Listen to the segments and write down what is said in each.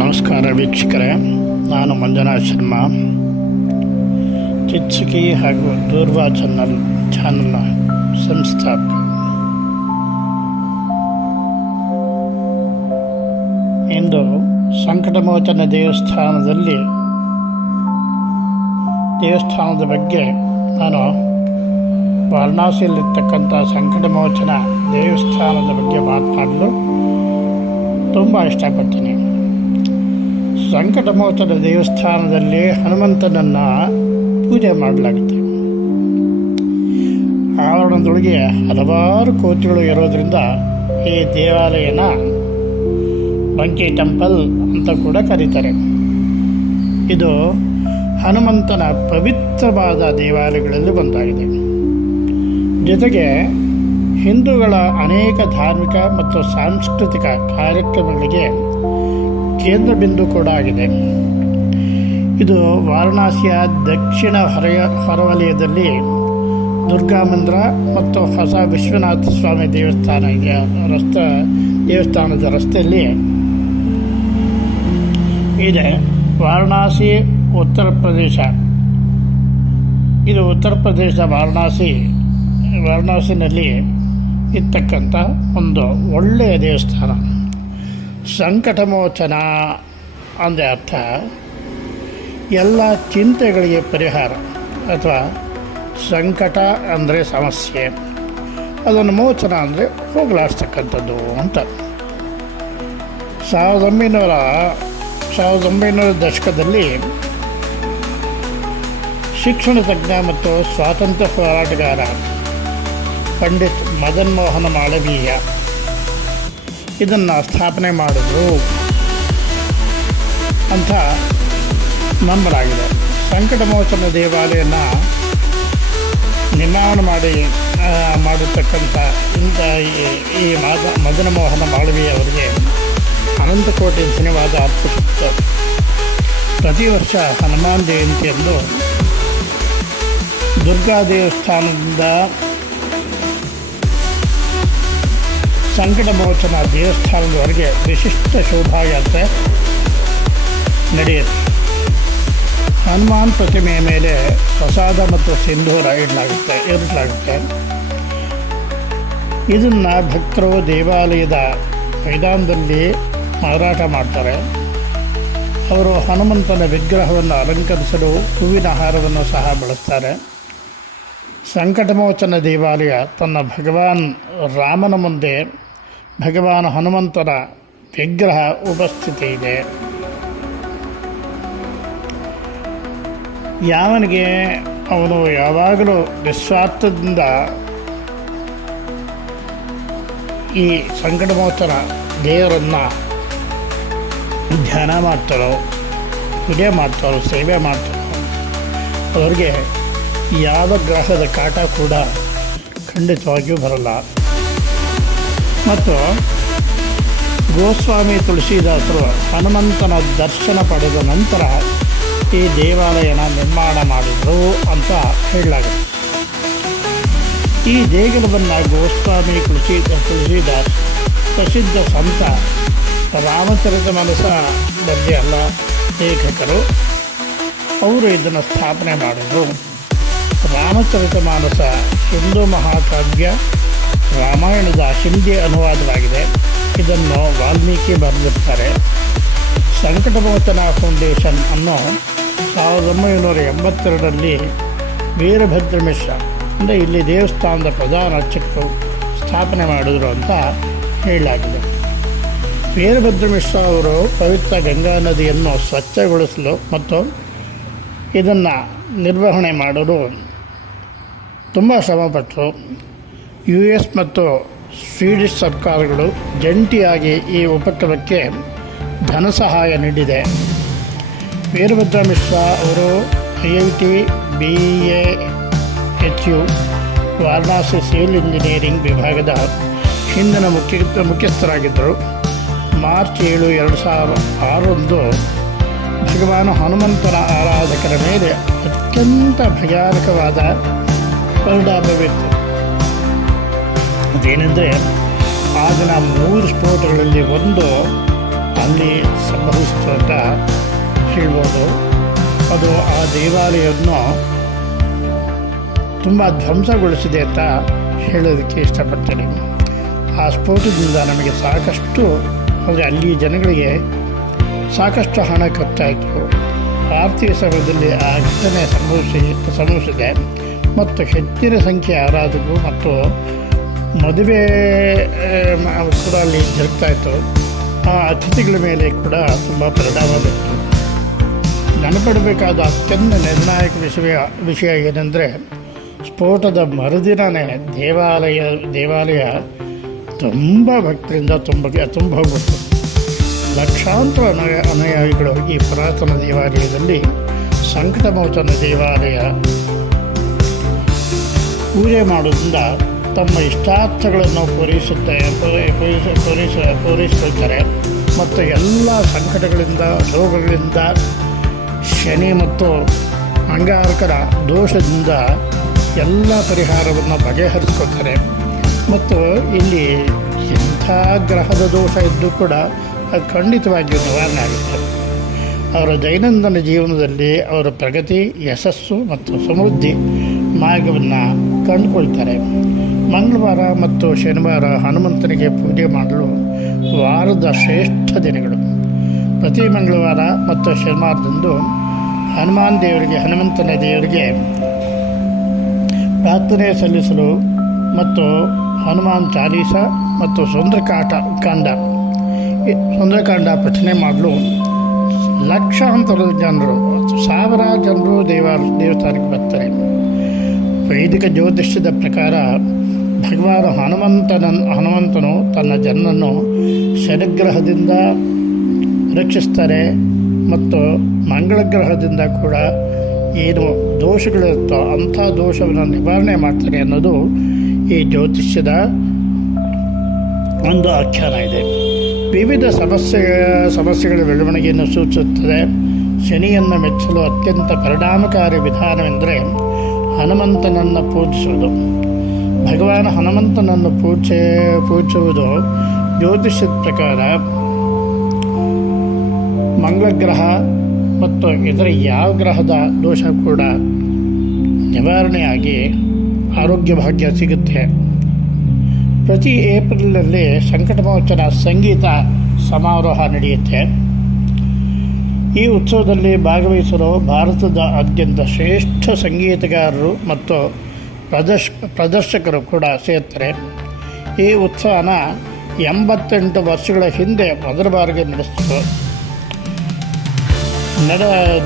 ನಮಸ್ಕಾರ ವೀಕ್ಷಕರೇ, ನಾನು ಮಂಜುನಾಥ್ ಶರ್ಮಾ, ಚಿತ್ಸುಕಿ ಹಾಗೂ ದೂರ್ವಾ ಚಾನಲ್ನ ಸಂಸ್ಥಾಪಕ. ಇಂದು ಸಂಕಟಮೋಚನ ದೇವಸ್ಥಾನದ ಬಗ್ಗೆ ನಾನು ವಾರಣಾಸಿಯಲ್ಲಿರ್ತಕ್ಕಂಥ ಸಂಕಟಮೋಚನ ದೇವಸ್ಥಾನದ ಬಗ್ಗೆ ಮಾತನಾಡಲು ತುಂಬ ಇಷ್ಟಪಡ್ತೀನಿ. ಸಂಕಟಮೋಚನ ದೇವಸ್ಥಾನದಲ್ಲಿ ಹನುಮಂತನನ್ನು ಪೂಜೆ ಮಾಡಲಾಗುತ್ತೆ. ಆವರಣದೊಳಗೆ ಹಲವಾರು ಕೋತಿಗಳು ಇರೋದರಿಂದ ಈ ದೇವಾಲಯನ ಮಂಕಿ ಟೆಂಪಲ್ ಅಂತ ಕೂಡ ಕರೀತಾರೆ. ಇದು ಹನುಮಂತನ ಪವಿತ್ರವಾದ ದೇವಾಲಯಗಳಲ್ಲಿ ಒಂದಾಗಿದೆ. ಜೊತೆಗೆ ಹಿಂದೂಗಳ ಅನೇಕ ಧಾರ್ಮಿಕ ಮತ್ತು ಸಾಂಸ್ಕೃತಿಕ ಕಾರ್ಯಕ್ರಮಗಳಿಗೆ ಕೇಂದ್ರ ಬಿಂದು ಕೂಡ ಆಗಿದೆ. ಇದು ವಾರಣಾಸಿಯ ದಕ್ಷಿಣ ಹೊರವಲಯದಲ್ಲಿ ದುರ್ಗಾ ಮಂದಿರ ಮತ್ತು ಹೊಸ ವಿಶ್ವನಾಥ ಸ್ವಾಮಿ ದೇವಸ್ಥಾನ ಇದೆ. ದೇವಸ್ಥಾನದ ರಸ್ತೆಯಲ್ಲಿ ಇದೆ. ವಾರಣಾಸಿ ಉತ್ತರ ಪ್ರದೇಶ. ಇದು ಉತ್ತರ ಪ್ರದೇಶ ವಾರಣಾಸಿನಲ್ಲಿ ಇರ್ತಕ್ಕಂಥ ಒಂದು ಒಳ್ಳೆಯ ದೇವಸ್ಥಾನ. ಸಂಕಟಮೋಚನ ಅಂದರೆ ಅರ್ಥ ಎಲ್ಲ ಚಿಂತೆಗಳಿಗೆ ಪರಿಹಾರ, ಅಥವಾ ಸಂಕಟ ಅಂದರೆ ಸಮಸ್ಯೆ, ಅದನ್ನು ಮೋಚನ ಅಂದರೆ ಹೋಗಲಾಡಿಸ್ತಕ್ಕಂಥದ್ದು ಅಂತ. 1900 ದಶಕದಲ್ಲಿ ಶಿಕ್ಷಣ ತಜ್ಞ ಮತ್ತು ಸ್ವಾತಂತ್ರ್ಯ ಹೋರಾಟಗಾರ ಪಂಡಿತ್ ಮದನ್ ಮೋಹನ ಮಾಳವೀಯ ಇದನ್ನು ಸ್ಥಾಪನೆ ಮಾಡಿದ್ರು ಅಂತ ನಂಬಲಾಗಿದೆ. ಸಂಕಟಮೋಚನ ದೇವಾಲಯನ ನಿರ್ಮಾಣ ಮಾಡಿರ್ತಕ್ಕಂಥ ಈ ಮದನ ಮೋಹನ ಮಾಳವೀಯ ಅವರಿಗೆ ಅನಂತ ಕೋಟಿ ಧನ್ಯವಾದ ಅರ್ಪಿಸುತ್ತೆ. ಪ್ರತಿ ವರ್ಷ ಹನುಮಾನ್ ಜಯಂತಿಯಂದು ದುರ್ಗಾ ದೇವಸ್ಥಾನದಿಂದ ಸಂಕಟಮೋಚನ ದೇವಸ್ಥಾನದವರೆಗೆ ವಿಶಿಷ್ಟ ಶೋಭಾಯಾತ್ರೆ ನಡೆಯುತ್ತೆ. ಹನುಮಾನ್ ಪ್ರತಿಮೆಯ ಮೇಲೆ ಪ್ರಸಾದ ಮತ್ತು ಸಿಂಧೂರ ಇಡಲಾಗುತ್ತೆ. ಇದನ್ನು ಭಕ್ತರು ದೇವಾಲಯದ ಮೈದಾನದಲ್ಲಿ ಮಾರಾಟ ಮಾಡ್ತಾರೆ. ಅವರು ಹನುಮಂತನ ವಿಗ್ರಹವನ್ನು ಅಲಂಕರಿಸಲು ಹೂವಿನ ಹಾರವನ್ನು ಸಹ ಬಳಸ್ತಾರೆ. ಸಂಕಟಮೋಚನ ದೇವಾಲಯ ತನ್ನ ಭಗವಾನ್ ರಾಮನ ಮುಂದೆ ಭಗವಾನ್ ಹನುಮಂತನ ವಿಗ್ರಹ ಉಪಸ್ಥಿತಿ ಇದೆ. ಯಾವನಿಗೆ ಅವನು ಯಾವಾಗಲೂ ನಿಸ್ವಾರ್ಥದಿಂದ ಈ ಸಂಕಟಮೋಚನ ದೇವರನ್ನು ಧ್ಯಾನ ಮಾಡ್ತಾರೋ, ಪೂಜೆ ಮಾಡ್ತಾರೋ, ಸೇವೆ ಮಾಡ್ತಾರೋ, ಅವರಿಗೆ ಯಾವ ಗ್ರಹದ ಕಾಟ ಕೂಡ ಖಂಡಿತವಾಗಿಯೂ ಬರಲ್ಲ. ಮತ್ತು ಗೋಸ್ವಾಮಿ ತುಳಸಿದಾಸರು ಹನುಮಂತನ ದರ್ಶನ ಪಡೆದ ನಂತರ ಈ ದೇವಾಲಯನ ನಿರ್ಮಾಣ ಮಾಡಿದರು ಅಂತ ಹೇಳಲಾಗುತ್ತೆ. ಈ ದೇಗುಲವನ್ನು ಗೋಸ್ವಾಮಿ ತುಳಸಿದಾಸ್ ಪ್ರಸಿದ್ಧ ಸಂತ ರಾಮಚರಿತಮಾನಸ ಬಗ್ಗೆ ಎಲ್ಲ ಲೇಖಕರು ಅವರು ಇದನ್ನು ಸ್ಥಾಪನೆ ಮಾಡಿದರು. ರಾಮಚರಿತಮಾನಸ ಹಿಂದೂ ಮಹಾಕಾವ್ಯ ರಾಮಾಯಣದ ಹಿಂದಿ ಅನುವಾದವಾಗಿದೆ. ಇದನ್ನು ವಾಲ್ಮೀಕಿ ಬರೆದಿರ್ತಾರೆ. ಸಂಕಟಮೋಚನ ಫೌಂಡೇಶನ್ ಅನ್ನು 1982ರಲ್ಲಿ ವೀರಭದ್ರ ಮಿಶ್ರ ಅಂದರೆ ಇಲ್ಲಿ ದೇವಸ್ಥಾನದ ಪ್ರಧಾನ ಅರ್ಚಕರು ಸ್ಥಾಪನೆ ಮಾಡಿದರು ಅಂತ ಹೇಳಲಾಗಿದೆ. ವೀರಭದ್ರ ಮಿಶ್ರ ಅವರು ಪವಿತ್ರ ಗಂಗಾ ನದಿಯನ್ನು ಸ್ವಚ್ಛಗೊಳಿಸಲು ಮತ್ತು ಇದನ್ನು ನಿರ್ವಹಣೆ ಮಾಡಲು ತುಂಬ ಶ್ರಮಪಟ್ಟರು. US ಮತ್ತು ಸ್ವೀಡಿಷ್ ಸರ್ಕಾರಗಳು ಜಂಟಿಯಾಗಿ ಈ ಉಪಕ್ರಮಕ್ಕೆ ಧನ ಸಹಾಯ ನೀಡಿದೆ. ವೀರಭದ್ರ ಮಿಶ್ರ ಅವರು IIT BAHU Varanasi civil engineering ವಿಭಾಗದ ಹಿಂದಿನ ಮುಖ್ಯಸ್ಥರಾಗಿದ್ದರು. ಮಾರ್ಚ್ 7, 2006ರಂದು ಭಗವಾನ್ ಹನುಮಂತನ ಆರಾಧಕರ ಮೇಲೆ ಅತ್ಯಂತ ಭಯಾನಕವಾದ ಪರಿಣಾಮವಿತ್ತು. ಅದೇನೆಂದರೆ, ಆಗಿನ 3 ಸ್ಫೋಟಗಳಲ್ಲಿ ಒಂದು ಅಲ್ಲಿ ಸಂಭವಿಸಿತು ಅಂತ ಹೇಳ್ಬೋದು. ಅದು ಆ ದೇವಾಲಯವನ್ನು ತುಂಬ ಧ್ವಂಸಗೊಳಿಸಿದೆ ಅಂತ ಹೇಳೋದಕ್ಕೆ ಇಷ್ಟಪಡ್ತೇನೆ. ಆ ಸ್ಫೋಟದಿಂದ ನಮಗೆ ಸಾಕಷ್ಟು, ಅಂದರೆ ಅಲ್ಲಿ ಜನಗಳಿಗೆ ಸಾಕಷ್ಟು ಹಣ ಖರ್ಚಾಯಿತು. ಆರ್ಥಿಕ ಸಮಯದಲ್ಲಿ ಆ ಘಟನೆ ಸಂಭವಿಸಿದೆ ಮತ್ತು ಹೆಚ್ಚಿನ ಸಂಖ್ಯೆಯ ಆರಾಧಕರು ಮತ್ತು ಮದುವೆ ಕೂಡ ಅಲ್ಲಿ ಜರುಗ್ತಾಯಿತ್ತು. ಆ ಅತಿಥಿಗಳ ಮೇಲೆ ಕೂಡ ತುಂಬ ಪರಿಣಾಮ ಬೀರಿತು. ನೆನಪಿಡಬೇಕಾದ ಅತ್ಯಂತ ನಿರ್ಣಾಯಕ ವಿಷಯ ಏನೆಂದರೆ, ಸ್ಫೋಟದ ಮರುದಿನವೇ ದೇವಾಲಯ ತುಂಬ ಭಕ್ತರಿಂದ ತುಂಬ ಹೋಗ್ಬಿಡ್ತು. ಲಕ್ಷಾಂತರ ಅನುಯಾಯಿಗಳು ಈ ಪುರಾತನ ದೇವಾಲಯದಲ್ಲಿ ಸಂಕಟಮೋಚನ ದೇವಾಲಯ ಪೂಜೆ ಮಾಡೋದ್ರಿಂದ ತಮ್ಮ ಇಷ್ಟಾರ್ಥಗಳನ್ನು ಪೂರೈಸ್ಕೊಳ್ತಾರೆ ಮತ್ತು ಎಲ್ಲ ಸಂಕಟಗಳಿಂದ, ರೋಗಗಳಿಂದ, ಶನಿ ಮತ್ತು ಅಂಗಾರಕರ ದೋಷದಿಂದ ಎಲ್ಲ ಪರಿಹಾರವನ್ನು ಬಗೆಹರಿಸ್ಕೊಳ್ತಾರೆ. ಮತ್ತು ಇಲ್ಲಿ ಎಂಥ ಗ್ರಹದ ದೋಷ ಇದ್ದರೂ ಕೂಡ ಅದು ಖಂಡಿತವಾಗಿಯೂ ನಿವಾರಣೆ ಆಗುತ್ತೆ. ಅವರ ದೈನಂದಿನ ಜೀವನದಲ್ಲಿ ಅವರ ಪ್ರಗತಿ, ಯಶಸ್ಸು ಮತ್ತು ಸಮೃದ್ಧಿ ಮಾರ್ಗವನ್ನು ಕಂಡುಕೊಳ್ತಾರೆ. ಮಂಗಳವಾರ ಮತ್ತು ಶನಿವಾರ ಹನುಮಂತನಿಗೆ ಪೂಜೆ ಮಾಡಲು ವಾರದ ಶ್ರೇಷ್ಠ ದಿನಗಳು. ಪ್ರತಿ ಮಂಗಳವಾರ ಮತ್ತು ಶನಿವಾರದಂದು ಹನುಮಂತನ ದೇವರಿಗೆ ಪ್ರಾರ್ಥನೆ ಸಲ್ಲಿಸಲು ಮತ್ತು ಹನುಮಾನ್ ಚಾಲೀಸ ಮತ್ತು ಸುಂದರಕಾಂಡ ಪಠನೆ ಮಾಡಲು ಲಕ್ಷಾಂತರ ಜನರು, ಸಾವಿರಾರು ಜನರು ದೇವಸ್ಥಾನಕ್ಕೆ ಬರ್ತಾರೆ. ವೈದಿಕ ಜ್ಯೋತಿಷ್ಯದ ಪ್ರಕಾರ ಭಗವಾನ್ ಹನುಮಂತನು ತನ್ನ ಜನರನ್ನು ಶನಿಗ್ರಹದಿಂದ ರಕ್ಷಿಸ್ತಾರೆ ಮತ್ತು ಮಂಗಳ ಗ್ರಹದಿಂದ ಕೂಡ ಏನು ದೋಷಗಳಿರುತ್ತೋ ಅಂಥ ದೋಷವನ್ನು ನಿವಾರಣೆ ಮಾಡ್ತಾರೆ ಅನ್ನೋದು ಈ ಜ್ಯೋತಿಷ್ಯದ ಒಂದು ಆಖ್ಯಾನ ಇದೆ. ವಿವಿಧ ಸಮಸ್ಯೆಗಳ ಬೆಳವಣಿಗೆಯನ್ನು ಸೂಚಿಸುತ್ತದೆ. ಶನಿಯನ್ನು ಮೆಚ್ಚಲು ಅತ್ಯಂತ ಪರಿಣಾಮಕಾರಿ ವಿಧಾನವೆಂದರೆ ಹನುಮಂತನನ್ನು ಪೂಜಿಸುವುದು. ಭಗವಾನ್ ಹನುಮಂತನನ್ನು ಪೂಜಿಸುವುದು ಜ್ಯೋತಿಷ್ಯದ ಪ್ರಕಾರ ಮಂಗಳ ಗ್ರಹ ಮತ್ತು ಇದರ ಯಾವ ಗ್ರಹದ ದೋಷ ಕೂಡ ನಿವಾರಣೆಯಾಗಿ ಆರೋಗ್ಯ ಭಾಗ್ಯ ಸಿಗುತ್ತೆ. ಪ್ರತಿ ಏಪ್ರಿಲಲ್ಲಿ ಸಂಕಟಮೋಚನ ಸಂಗೀತ ಸಮಾರೋಹ ನಡೆಯುತ್ತೆ. ಈ ಉತ್ಸವದಲ್ಲಿ ಭಾಗವಹಿಸಲು ಭಾರತದಾದ್ಯಂತ ಶ್ರೇಷ್ಠ ಸಂಗೀತಗಾರರು ಮತ್ತು ಪ್ರದರ್ಶಕರು ಕೂಡ ಸೇರ್ತಾರೆ. ಈ ಉತ್ಸವನ 88 ವರ್ಷಗಳ ಹಿಂದೆ ಮೊದಲ ಬಾರಿಗೆ ನಡೆಸಿತು.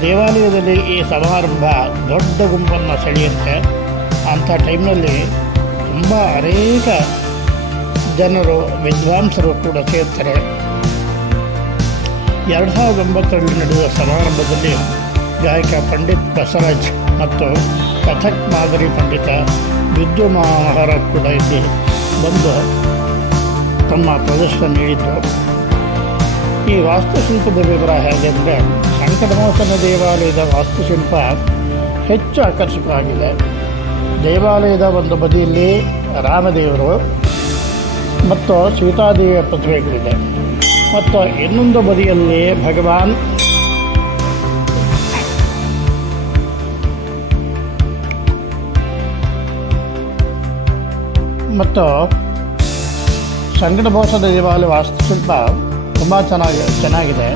ದೇವಾಲಯದಲ್ಲಿ ಈ ಸಮಾರಂಭ ದೊಡ್ಡ ಗುಂಪನ್ನು ಸೆಳೆಯುತ್ತೆ. ಅಂಥ ಟೈಮ್ನಲ್ಲಿ ತುಂಬ ಅನೇಕ ಜನರು, ವಿದ್ವಾಂಸರು ಕೂಡ ಸೇರ್ತಾರೆ. 2009ರಲ್ಲಿ ನಡೆದ ಸಮಾರಂಭದಲ್ಲಿ ಗಾಯಕ ಪಂಡಿತ್ ಬಸವರಾಜ್ ಮತ್ತು ಕಥಕ್ ಮಾದರಿ ಪಂಡಿತ ಬಿದ್ದು ಮಹಾರಾಜ್ ಕೂಡ ಇಲ್ಲಿ ಬಂದು ತಮ್ಮ ಪ್ರದರ್ಶನ ನೀಡಿದರು. ಈ ವಾಸ್ತುಶಿಲ್ಪದ ವಿವರ ಹೇಗೆಂದರೆ, ಸಂಕಟಮೋಚನ ದೇವಾಲಯದ ವಾಸ್ತುಶಿಲ್ಪ ಹೆಚ್ಚು ಆಕರ್ಷಕವಾಗಿದೆ. ದೇವಾಲಯದ ಒಂದು ಬದಿಯಲ್ಲಿ ರಾಮದೇವರು ಮತ್ತು ಸೀತಾದೇವಿಯ ಪ್ರತಿಮೆಗಳಿದೆ ಮತ್ತು ಇನ್ನೊಂದು ಬದಿಯಲ್ಲಿ ಭಗವಾನ್ ಮತ್ತು ಸಂಕಟಮೋಚನ ದೇವಾಲಯ ವಾಸ್ತುಶಿಲ್ಪ ತುಂಬ ಚೆನ್ನಾಗಿದೆ.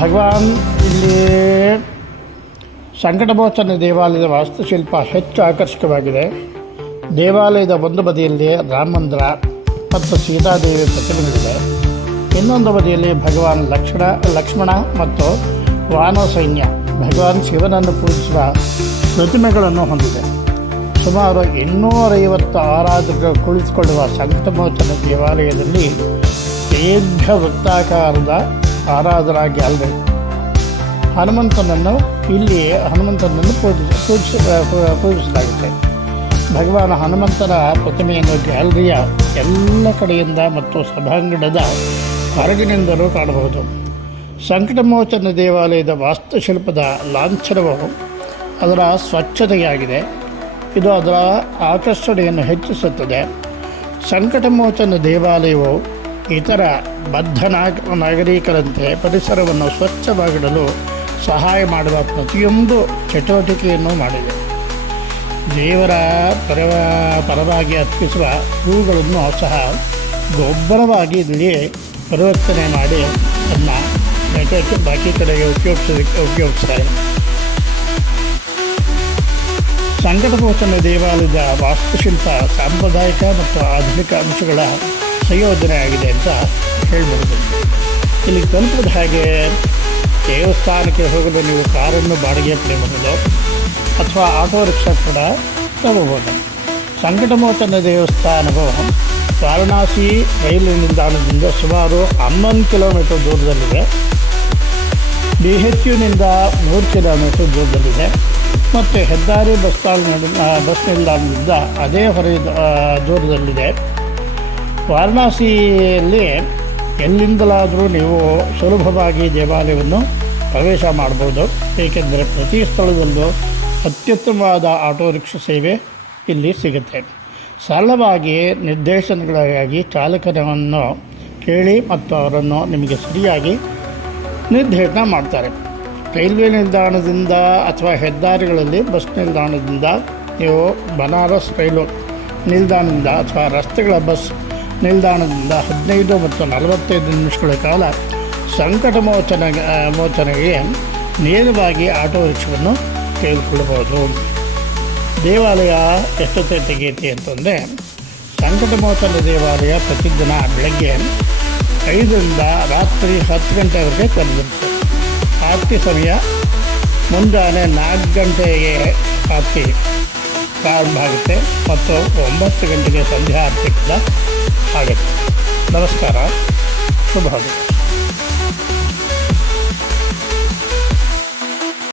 ಭಗವಾನ್ ಇಲ್ಲಿ ಸಂಕಟಮೋಚನ ದೇವಾಲಯದ ವಾಸ್ತುಶಿಲ್ಪ ಹೆಚ್ಚು ಆಕರ್ಷಕವಾಗಿದೆ. ದೇವಾಲಯದ ಒಂದು ಬದಿಯಲ್ಲಿ ರಾಮ ಮಂದಿರ ಮತ್ತು ಸೀತಾದೇವಿ ಪ್ರತಿಮೆಗಳಿದೆ. ಇನ್ನೊಂದು ಬದಿಯಲ್ಲಿ ಭಗವಾನ್ ಲಕ್ಷ್ಮಣ ಮತ್ತು ವಾನರ ಸೈನ್ಯ, ಭಗವಾನ್ ಶಿವನನ್ನು ಪೂಜಿಸುವ ಪ್ರತಿಮೆಗಳನ್ನು ಹೊಂದಿದೆ. ಸುಮಾರು 250 ಆರಾಧಕರು ಕುಳಿತುಕೊಳ್ಳುವ ಸಂಕಟಮೋಚನ ದೇವಾಲಯದಲ್ಲಿ ದೀರ್ಘ ವೃತ್ತಾಕಾರದ ಆರಾಧನಾ ಗ್ಯಾಲರಿ ಹನುಮಂತನನ್ನು ಪೂಜಿಸಲಾಗುತ್ತೆ. ಭಗವಾನ್ ಹನುಮಂತನ ಪ್ರತಿಮೆಯನ್ನು ಗ್ಯಾಲರಿಯ ಎಲ್ಲ ಕಡೆಯಿಂದ ಮತ್ತು ಸಭಾಂಗಣದ ಹೊರಗಿನಿಂದಲೂ ಕಾಣಬಹುದು. ಸಂಕಟಮೋಚನ ದೇವಾಲಯದ ವಾಸ್ತುಶಿಲ್ಪದ ಲಾಂಛನವು ಅದರ ಸ್ವಚ್ಛತೆಯಾಗಿದೆ. ಇದು ಅದರ ಆಕರ್ಷಣೆಯನ್ನು ಹೆಚ್ಚಿಸುತ್ತದೆ. ಸಂಕಟಮೋಚನ ದೇವಾಲಯವು ಇತರ ಬದ್ಧ ನಾಗರಿಕರಂತೆ ಪರಿಸರವನ್ನು ಸ್ವಚ್ಛವಾಗಿಡಲು ಸಹಾಯ ಮಾಡುವ ಪ್ರತಿಯೊಂದು ಚಟುವಟಿಕೆಯನ್ನು ಮಾಡಿದೆ. ದೇವರ ಪರವಾಗಿ ಅರ್ಪಿಸುವ ಹೂಗಳನ್ನು ಸಹ ಗೊಬ್ಬರವಾಗಿ ಇಲ್ಲಿ ಪರಿವರ್ತನೆ ಮಾಡಿ ಅದನ್ನು ಬಾಕಿ ಕಡೆಗೆ ಉಪಯೋಗಿಸ್ತಾರೆ. ಸಂಕಟಮೋಚನ ದೇವಾಲಯದ ವಾಸ್ತುಶಿಲ್ಪ ಸಾಂಪ್ರದಾಯಿಕ ಮತ್ತು ಆಧುನಿಕ ಅಂಶಗಳ ಸಂಯೋಜನೆ ಆಗಿದೆ ಅಂತ ಹೇಳ್ಬೋದು. ಇಲ್ಲಿ ತಲುಪಿದ ಹಾಗೆ ದೇವಸ್ಥಾನಕ್ಕೆ ಹೋಗಲು ನೀವು ಕಾರನ್ನು ಬಾಡಿಗೆ ಪಡೆಯಬಹುದು ಅಥವಾ ಆಟೋ ರಿಕ್ಷಾ ಕೂಡ ತಗೋಬೋದು. ಸಂಕಟಮೋಚನ ದೇವಸ್ಥಾನವು ವಾರಣಾಸಿ ರೈಲು ನಿಲ್ದಾಣದಿಂದ ಸುಮಾರು 11 ಕಿಲೋಮೀಟರ್ ದೂರದಲ್ಲಿದೆ. BHUನಿಂದ 3 ಕಿಲೋಮೀಟರ್ ದೂರದಲ್ಲಿದೆ ಮತ್ತು ಹೆದ್ದಾರಿ ಬಸ್ ನಿಲ್ದಾಣದಿಂದ ಅದೇ ದೂರದಲ್ಲಿದೆ. ವಾರಣಾಸಿಯಲ್ಲಿ ಎಲ್ಲಿಂದಲಾದರೂ ನೀವು ಸುಲಭವಾಗಿ ದೇವಾಲಯವನ್ನು ಪ್ರವೇಶ ಮಾಡ್ಬೋದು, ಏಕೆಂದರೆ ಪ್ರತಿ ಸ್ಥಳದಲ್ಲೂ ಅತ್ಯುತ್ತಮವಾದ ಆಟೋ ರಿಕ್ಷಾ ಸೇವೆ ಇಲ್ಲಿ ಸಿಗುತ್ತೆ. ಸರಳವಾಗಿ ನಿರ್ದೇಶನಗಳಿಗಾಗಿ ಚಾಲಕರನ್ನು ಕೇಳಿ ಮತ್ತು ಅವರನ್ನು ನಿಮಗೆ ಸರಿಯಾಗಿ ನಿರ್ದೇಶನ ಮಾಡ್ತಾರೆ. ರೈಲ್ವೆ ನಿಲ್ದಾಣದಿಂದ ಅಥವಾ ಹೆದ್ದಾರಿಗಳಲ್ಲಿ ಬಸ್ ನಿಲ್ದಾಣದಿಂದ ನೀವು ಬನಾರಸ್ ರೈಲು ನಿಲ್ದಾಣದಿಂದ ಅಥವಾ ರಸ್ತೆಗಳ ಬಸ್ ನಿಲ್ದಾಣದಿಂದ 15 ಮತ್ತು 45 ನಿಮಿಷಗಳ ಕಾಲ ಮೋಚನೆಗೆ ನೇರವಾಗಿ ಆಟೋ ರಿಕ್ಷಾವನ್ನು ತೆಗೆದುಕೊಳ್ಳಬಹುದು. ದೇವಾಲಯ ಎಷ್ಟೊತ್ತೆ ತೆಗೆಯುತ್ತೆ ಅಂತಂದರೆ, ಸಂಕಟಮೋಚನ ದೇವಾಲಯ ಪ್ರತಿದಿನ ಬೆಳಗ್ಗೆ 5ರಿಂದ ರಾತ್ರಿ 10 ಗಂಟೆವರೆಗೆ ತೆರೆದಿರುತ್ತೆ. ಆರತಿ ಸಮಯ ಮುಂಜಾನೆ 4 ಗಂಟೆಗೆ ಆರತಿ ಪ್ರಾರಂಭ ಆಗುತ್ತೆ ಮತ್ತು 9 ಗಂಟೆಗೆ ಸಂಧ್ಯಾ ಆರತಿ ಕೂಡ ಆಗುತ್ತೆ. ನಮಸ್ಕಾರ, ಶುಭ.